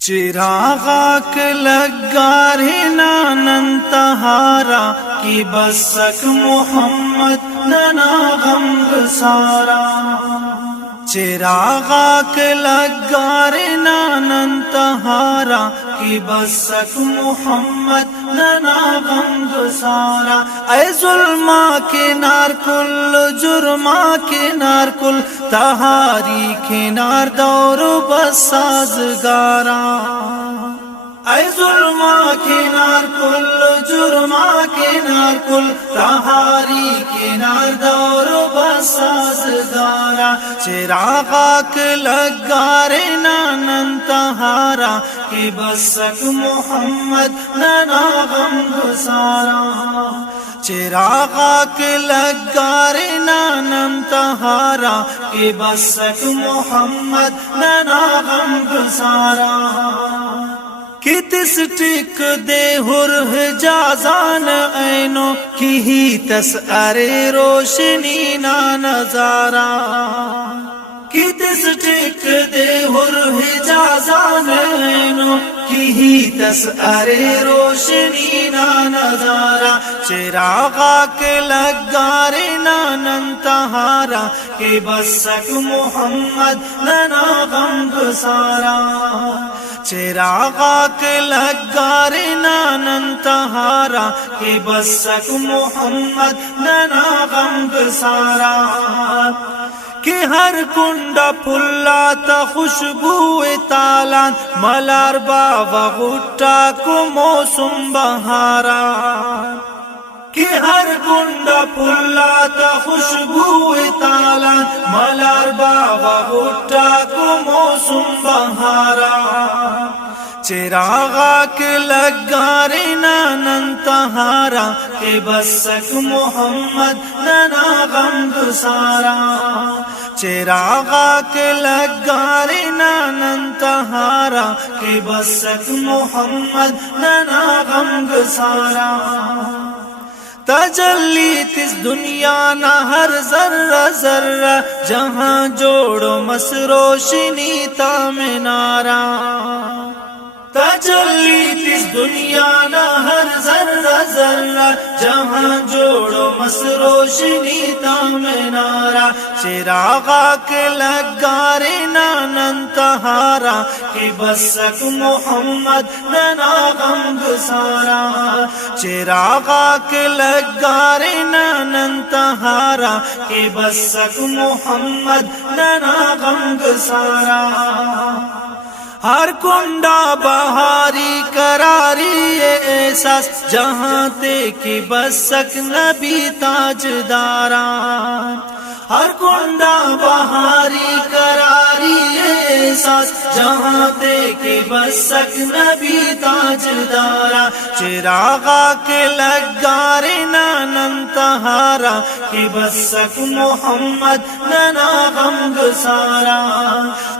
چراغاک لگارنا ننتہارا کی بسک محمد ننا غم گسارا چراغاک لگارنا ننتہارا کی بسک محمد ننا غم گسارا اے ظلمہ کنار کل جرمہ کنار کل تہاری کنار دور بس سازگارا اے ظلمہ کنار کل جرمہ کنار کل تہاری کنار دور بس سازگارا چراغاک لگارنا ننتہارا کی بسک محمد ننا غم گسارا چراغاک لگارنا ننتہارا کی بسک محمد ننا غم گسارا کتس ٹک دے حجازان عینوں کی ہی تسعر روشنی نا نظارہ کتس ٹک دے حجازان عینوں کی ہی تسعر روشنی نا نظارہ چراغاک لگارنا ننتہارا کی بسک محمد ننا غم گسارا چراغاک لگارنا ننتہارا کی بسک محمد ننا غم گسارا کہ ہر کنڈا پھلاتا خوشبو تالان ملار باوا غٹا کو موسم بہارا کہ ہر کنڈا پھلاتا خوشبو تالان ملار باوا غٹا کو موسم بہارا چراغاک لگارنا ننتہارا کہ بسک محمد ننا غم گسارا چراغاک لگارنا ننتہارا کہ بسک محمد ننا غم گسارا تجلی تس دنیا نہ ہر ذرہ ذرہ جہاں جوڑو مس روشنی تا منارا تجلی تس دنیا نہ ہر ذرہ ذرہ جہاں جوڑو مس روشنی تا منارا چراغاک لگارنا ننتہارا کی بسک محمد ننا غم گسارا چراغاک لگارنا ننتہارا کی بسک محمد ننا غم گسارا ہر کنڈا بہاری کراری احساس جہاں تے کی بسک نبی تاجدارا ہر کنڈا بہاری کراری احساس جہاں تے کی بسک نبی تاجدارا چراغاک لگارنا ننتہارا کی بسک محمد ننا غم گسارا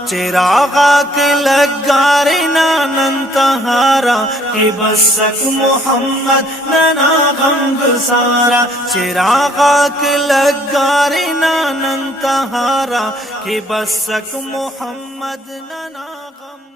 چراغاک لگارنا ننتہارا کی بسک محمد ننا غم گسارا چراغاک لگارنا ننتہارا کی بسک محمد ننا غم